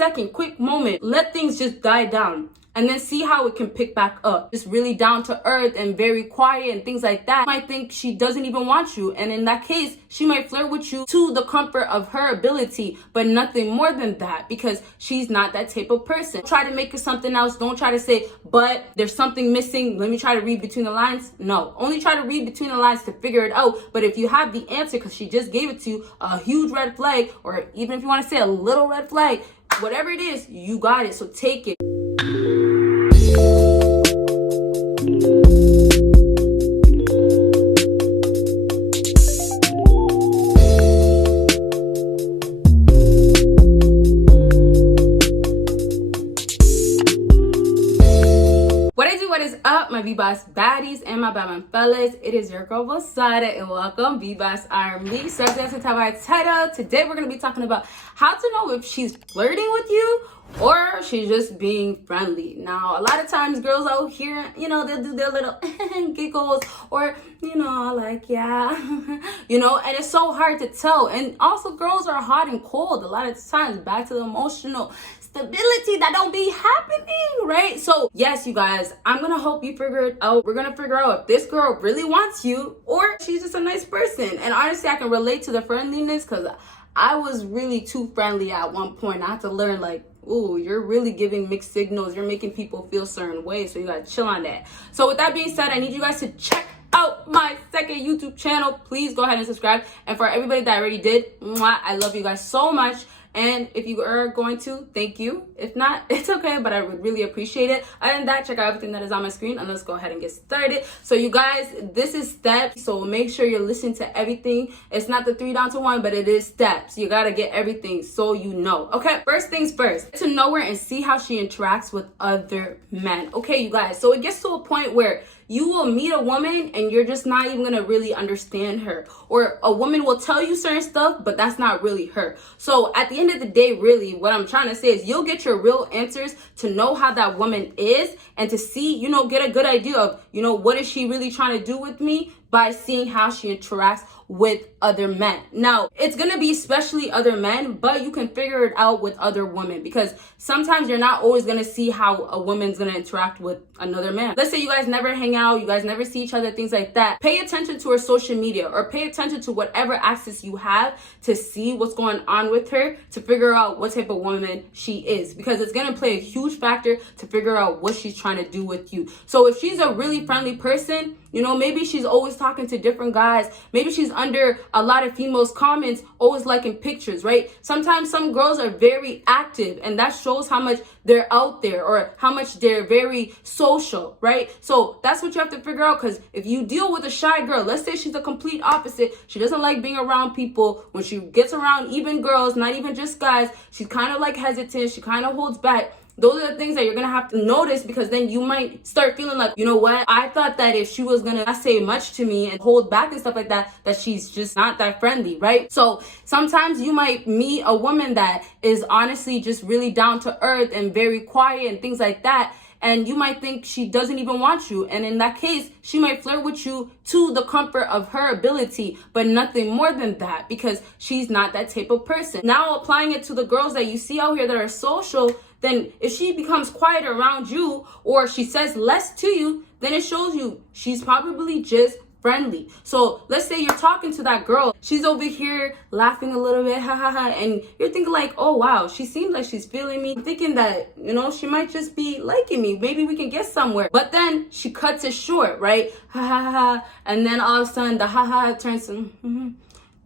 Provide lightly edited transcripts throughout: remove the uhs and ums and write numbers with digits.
second, quick moment, let things just die down. And then see how it can pick back up. Just really down to earth and very quiet and things like that. You might think she doesn't even want you. And in that case, she might flirt with you to the comfort of her ability, but nothing more than that, because she's not that type of person. Try to make it something else. Don't try to say, but there's something missing. Let me try to read between the lines. No, only try to read between the lines to figure it out. But if you have the answer, because she just gave it to you, a huge red flag, or even if you want to say a little red flag, whatever it is, you got it. So take it. What is up, my BBossBaddies and my Batman fellas? It is your girl Bosana, and welcome BBossArmy. So that's the title. Today we're going to be talking about how to know if she's flirting with you or she's just being friendly. Now, a lot of times girls out here, they'll do their little giggles or, like, yeah, and it's so hard to tell. And also girls are hot and cold a lot of times. Back to the emotional stability that don't be happening, right? So yes, you guys, I'm gonna help you figure it out. We're gonna figure out if this girl really wants you or she's just a nice person. And honestly, I can relate to the friendliness because I was really too friendly at one point. I had to learn, like, ooh, you're really giving mixed signals. You're making people feel certain ways, so you gotta chill on that. So with that being said, I need you guys to check out my second YouTube channel. Please go ahead and subscribe. And for everybody that already did, mwah, I love you guys so much. And if you are going to, thank you. If not, it's okay, but I would really appreciate it. Other than that, check out everything that is on my screen, and let's go ahead and get started. So you guys, this is steps, so make sure you're listening to everything. It's not the 3 down to 1, but it is steps. You gotta get everything so you know. Okay, first things first, to know her and see how she interacts with other men. Okay, you guys, so it gets to a point where you will meet a woman and you're just not even gonna really understand her. Or a woman will tell you certain stuff, but that's not really her. So at the end of the day, really, what I'm trying to say is you'll get your real answers to know how that woman is and to see, get a good idea of, what is she really trying to do with me by seeing how she interacts with other men. Now, it's gonna be especially other men, but you can figure it out with other women, because sometimes you're not always gonna see how a woman's gonna interact with another man. Let's say you guys never hang out, you guys never see each other, things like that. Pay attention to her social media, or pay attention to whatever access you have to see what's going on with her, to figure out what type of woman she is, because it's gonna play a huge factor to figure out what she's trying to do with you. So if she's a really friendly person, maybe she's always talking to different guys. Maybe she's under a lot of females' comments, always liking pictures, right? Sometimes some girls are very active, and that shows how much they're out there or how much they're very social, right? So that's what you have to figure out, because if you deal with a shy girl, let's say she's the complete opposite. She doesn't like being around people. When she gets around even girls, not even just guys, she's kind of like hesitant. She kind of holds back. Those are the things that you're going to have to notice, because then you might start feeling like, you know what? I thought that if she was going to not say much to me and hold back and stuff like that, that she's just not that friendly, right? So sometimes you might meet a woman that is honestly just really down to earth and very quiet and things like that. And you might think she doesn't even want you. And in that case, she might flirt with you to the comfort of her ability, but nothing more than that, because she's not that type of person. Now, applying it to the girls that you see out here that are social, then if she becomes quiet around you or she says less to you, then it shows you she's probably just friendly. So let's say you're talking to that girl, she's over here laughing a little bit, ha ha ha, and you're thinking like, oh wow, she seems like she's feeling me. I'm thinking that, she might just be liking me. Maybe we can get somewhere. But then she cuts it short, right? Ha ha ha, and then all of a sudden the ha ha turns to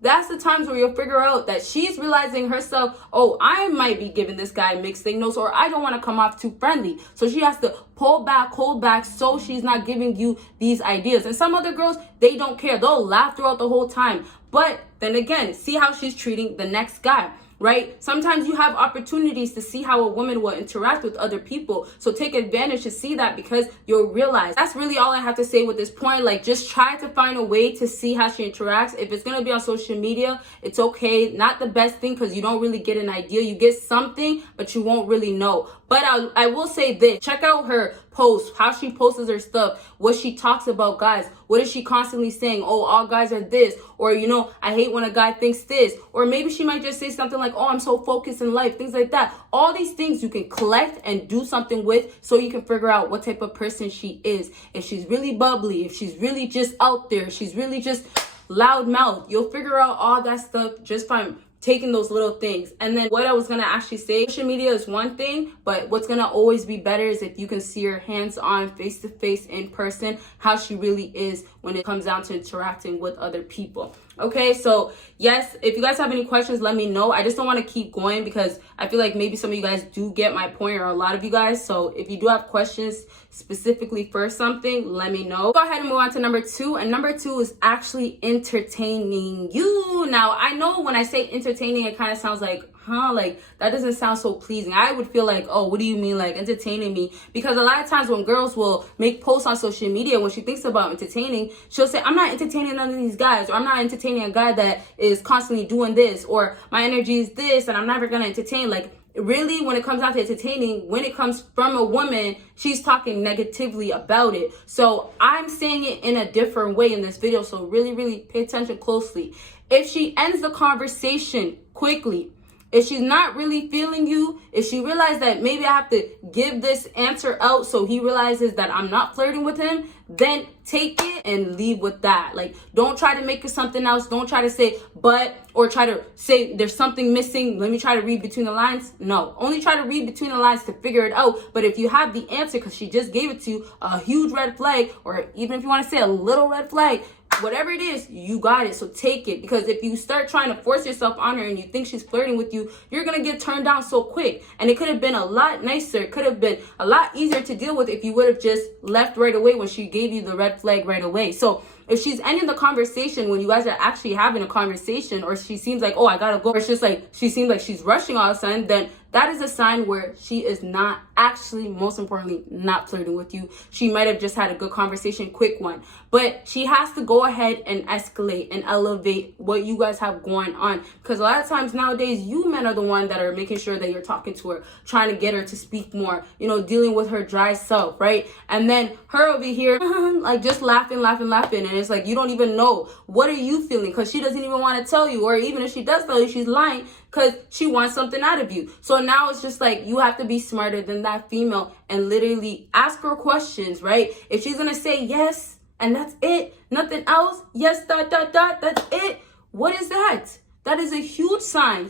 That's the times where you'll figure out that she's realizing herself, oh, I might be giving this guy mixed signals, or I don't want to come off too friendly. So she has to pull back, hold back, so she's not giving you these ideas. And some other girls, they don't care. They'll laugh throughout the whole time. But then again, see how she's treating the next guy. Right? Sometimes you have opportunities to see how a woman will interact with other people. So take advantage to see that, because you'll realize. That's really all I have to say with this point. Like, just try to find a way to see how she interacts. If it's going to be on social media, it's okay. Not the best thing, because you don't really get an idea. You get something, but you won't really know. But I will say this. Check out her posts, how she posts her stuff, what she talks about guys. What is she constantly saying? Oh, all guys are this. Or, you know, I hate when a guy thinks this. Or maybe she might just say something like, oh, I'm so focused in life. Things like that. All these things you can collect and do something with so you can figure out what type of person she is. If she's really bubbly, if she's really just out there, if she's really just loud mouth. You'll figure out all that stuff just by taking those little things. And then what I was gonna actually say, social media is one thing, but what's gonna always be better is if you can see her hands-on, face-to-face, in person, how she really is when it comes down to interacting with other people. Okay, so yes, if you guys have any questions, let me know. I just don't want to keep going because I feel like maybe some of you guys do get my point, or a lot of you guys. So if you do have questions specifically for something, let me know. Go ahead and move on to number 2. And number 2 is actually entertaining you. Now, I know when I say entertaining, it kind of sounds like, like that doesn't sound so pleasing. I would feel like, oh, what do you mean like entertaining me? Because a lot of times when girls will make posts on social media, when she thinks about entertaining, she'll say, I'm not entertaining none of these guys, or I'm not entertaining a guy that is constantly doing this, or my energy is this and I'm never gonna entertain. Like, really, when it comes out to entertaining, when it comes from a woman, she's talking negatively about it. So I'm saying it in a different way in this video, so really pay attention closely. If she ends the conversation quickly, if she's not really feeling you, if she realizes that maybe I have to give this answer out so he realizes that I'm not flirting with him, then take it and leave with that. Like, don't try to make it something else. Don't try to say but, or try to say there's something missing. Let me try to read between the lines. No, only try to read between the lines to figure it out. But if you have the answer because she just gave it to you, a huge red flag, or even if you want to say a little red flag, whatever it is, you got it. So take it, because if you start trying to force yourself on her and you think she's flirting with you, you're gonna get turned down so quick. And it could have been a lot nicer, it could have been a lot easier to deal with if you would have just left right away when she gave you the red flag right away. So if she's ending the conversation when you guys are actually having a conversation, or she seems like, oh, I gotta go, or it's just like she seems like she's rushing all of a sudden, then that is a sign where she is not actually, most importantly, not flirting with you. She might have just had a good conversation, quick one. But she has to go ahead and escalate and elevate what you guys have going on. Because a lot of times nowadays, you men are the one that are making sure that you're talking to her, trying to get her to speak more, you know, dealing with her dry self, right? And then her over here, like just laughing. And it's like, you don't even know. What are you feeling? Because she doesn't even want to tell you. Or even if she does tell you, she's lying because she wants something out of you. So now it's just like, you have to be smarter than that female and literally ask her questions, right? If she's going to say yes, and that's it, nothing else, yes, that's it. What is that? That is a huge sign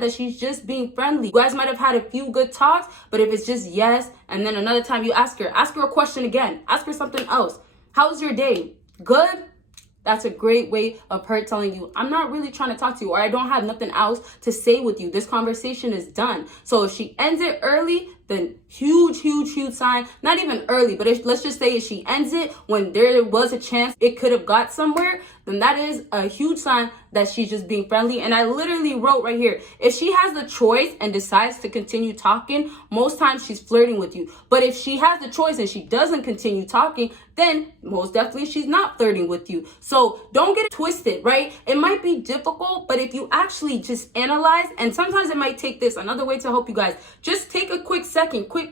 that she's just being friendly. You guys might have had a few good talks, but if it's just yes, and then another time you ask her a question again, ask her something else. How's your day? Good? That's a great way of her telling you, I'm not really trying to talk to you, or I don't have nothing else to say with you. This conversation is done. So if she ends it early, then huge sign. Not even early, but let's just say if she ends it when there was a chance it could have got somewhere, then that is a huge sign that she's just being friendly. And I literally wrote right here, if she has the choice and decides to continue talking, most times she's flirting with you. But if she has the choice and she doesn't continue talking, then most definitely she's not flirting with you. So don't get it twisted, right? It might be difficult, but if you actually just analyze, and sometimes it might take this, another way to help you guys, just take a quick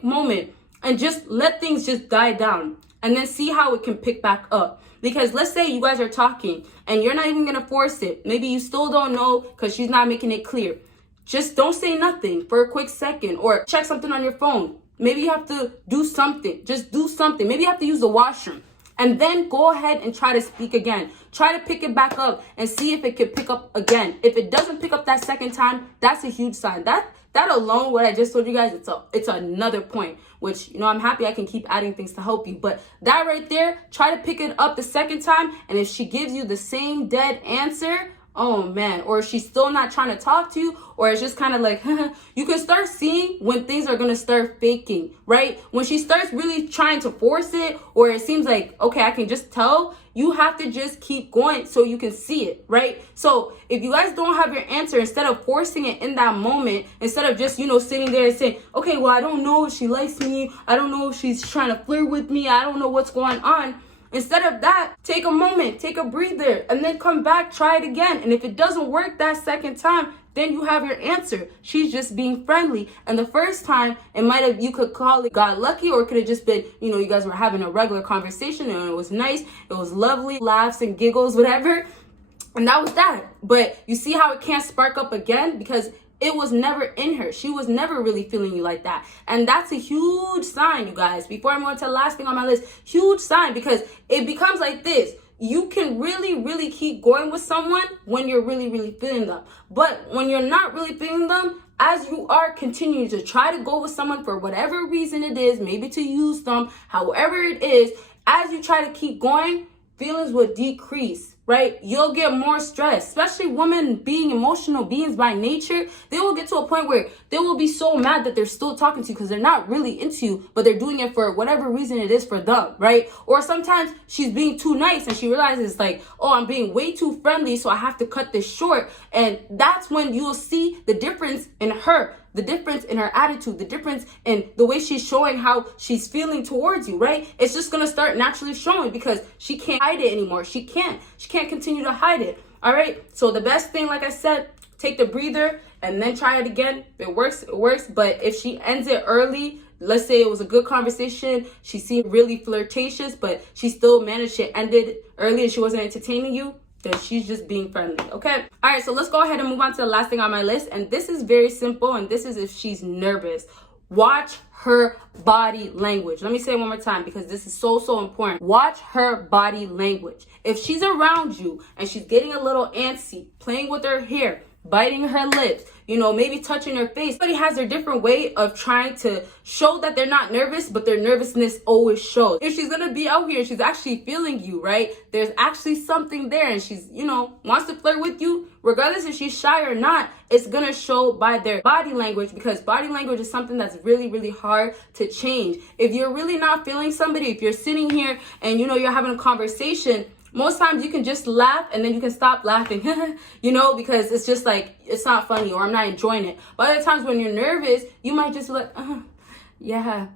moment and just let things just die down, and then see how it can pick back up. Because let's say you guys are talking and you're not even gonna force it. Maybe you still don't know because she's not making it clear. Just don't say nothing for a quick second, or check something on your phone. Maybe you have to do something. Just do something. Maybe you have to use the washroom. And then go ahead and try to speak again. Try to pick it back up and see if it can pick up again. If it doesn't pick up that second time, that's a huge sign. That alone, what I just told you guys, it's another point, which, you know, I'm happy I can keep adding things to help you. But that right there, try to pick it up the second time. And if she gives you the same dead answer, oh man, or if she's still not trying to talk to you, or it's just kind of like, you can start seeing when things are going to start faking, right? When she starts really trying to force it, or it seems like, okay, I can just tell, you have to just keep going so you can see it, right? So if you guys don't have your answer, instead of forcing it in that moment, instead of just, you know, sitting there and saying, okay, well, I don't know if she likes me. I don't know if she's trying to flirt with me. I don't know what's going on. Instead of that, take a moment, take a breather, and then come back, try it again. And if it doesn't work that second time, then you have your answer. She's just being friendly. And the first time, you could call it got lucky, or it could have just been, you guys were having a regular conversation and it was nice. It was lovely, laughs and giggles, whatever. And that was that. But you see how it can't spark up again because it was never in her. She was never really feeling you like that. And that's a huge sign, you guys. Before I move on to the last thing on my list, huge sign, because it becomes like this. You can really, really keep going with someone when you're really, really feeling them. But when you're not really feeling them, as you are continuing to try to go with someone for whatever reason it is, maybe to use them, however it is, as you try to keep going, feelings will decrease, right? You'll get more stress, especially women being emotional beings by nature. They will get to a point where they will be so mad that they're still talking to you because they're not really into you, but they're doing it for whatever reason it is for them, right? Or sometimes she's being too nice and she realizes like, oh, I'm being way too friendly, so I have to cut this short. And that's when you'll see the difference in her, the difference in her attitude, the difference in the way she's showing how she's feeling towards you, right? It's just gonna start naturally showing because she can't hide it anymore. She can't continue to hide it. All right. So the best thing, like I said, take the breather and then try it again. If it works, it works. But if she ends it early, let's say it was a good conversation, she seemed really flirtatious, but she still managed to end it early and she wasn't entertaining you, then she's just being friendly, okay? All right, so let's go ahead and move on to the last thing on my list. And this is very simple, and this is if she's nervous. Watch her body language. Let me say it one more time because this is so important. Watch her body language. If she's around you and she's getting a little antsy, playing with her hair, biting her lips, maybe touching her face. Everybody has their different way of trying to show that they're not nervous, but their nervousness always shows. If she's gonna be out here and she's actually feeling you, right? There's actually something there and she's, wants to flirt with you, regardless if she's shy or not, it's gonna show by their body language, because body language is something that's really, really hard to change. If you're really not feeling somebody, if you're sitting here and you're having a conversation, most times you can just laugh and then you can stop laughing, because it's just like, it's not funny or I'm not enjoying it. But other times when you're nervous, you might just be like, yeah,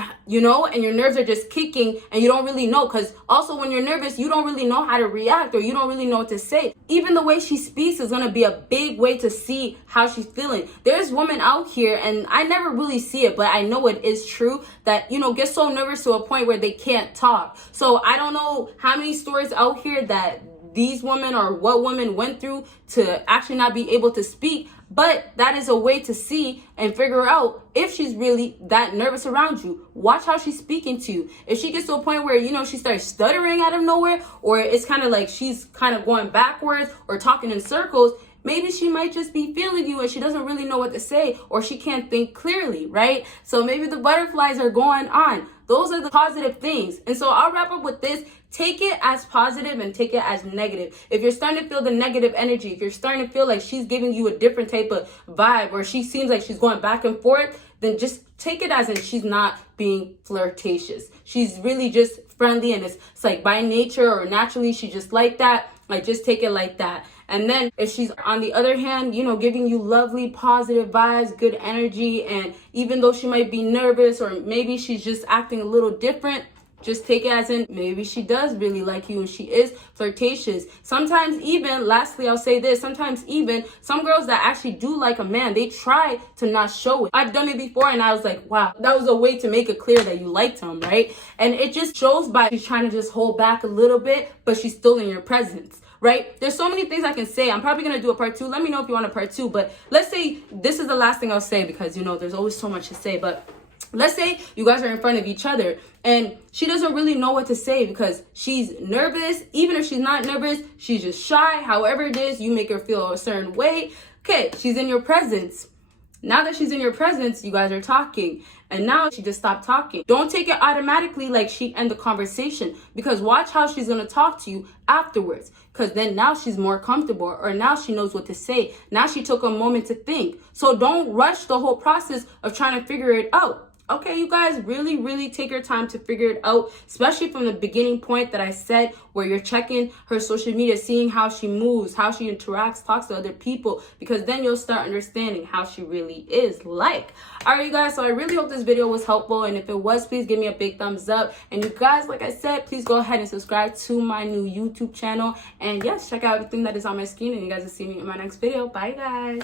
and your nerves are just kicking and you don't really know. Because also when you're nervous, you don't really know how to react or you don't really know what to say. Even the way she speaks is going to be a big way to see how she's feeling. There's women out here, and I never really see it, but I know it is true, that, get so nervous to a point where they can't talk. So I don't know how many stories out here that these women or what women went through to actually not be able to speak. But that is a way to see and figure out if she's really that nervous around you. Watch how she's speaking to you. If she gets to a point where, she starts stuttering out of nowhere, or it's kind of like she's kind of going backwards or talking in circles, maybe she might just be feeling you and she doesn't really know what to say, or she can't think clearly, right? So maybe the butterflies are going on. Those are the positive things. And so I'll wrap up with this. Take it as positive and take it as negative. If you're starting to feel the negative energy, if you're starting to feel like she's giving you a different type of vibe, or she seems like she's going back and forth, then just take it as in she's not being flirtatious. She's really just friendly, and it's like by nature or naturally she just like that. Like, just take it like that. And then if she's on the other hand, giving you lovely positive vibes, good energy, and even though she might be nervous or maybe she's just acting a little different, just take it as in maybe she does really like you and she is flirtatious. Sometimes even, lastly, I'll say this, sometimes even some girls that actually do like a man, they try to not show it. I've done it before and I was like, wow, that was a way to make it clear that you liked him, right? And it just shows by she's trying to just hold back a little bit, but she's still in your presence. Right? There's so many things I can say. I'm probably going to do a part 2. Let me know if you want a part 2. But let's say this is the last thing I'll say, because, there's always so much to say. But let's say you guys are in front of each other and she doesn't really know what to say because she's nervous. Even if she's not nervous, she's just shy. However it is, you make her feel a certain way. Okay, she's in your presence. Now that she's in your presence, you guys are talking. And now she just stopped talking. Don't take it automatically like she ended the conversation, because watch how she's going to talk to you afterwards. Because then now she's more comfortable, or now she knows what to say. Now she took a moment to think. So don't rush the whole process of trying to figure it out. Okay, you guys, really take your time to figure it out, especially from the beginning point that I said, where you're checking her social media, seeing how she moves, how she interacts, talks to other people, because then you'll start understanding how she really is like. All right, you guys, so I really hope this video was helpful, and if it was, please give me a big thumbs up. And you guys, like I said, please go ahead and subscribe to my new YouTube channel, and yes, check out everything that is on my screen, and you guys will see me in my next video. Bye, guys.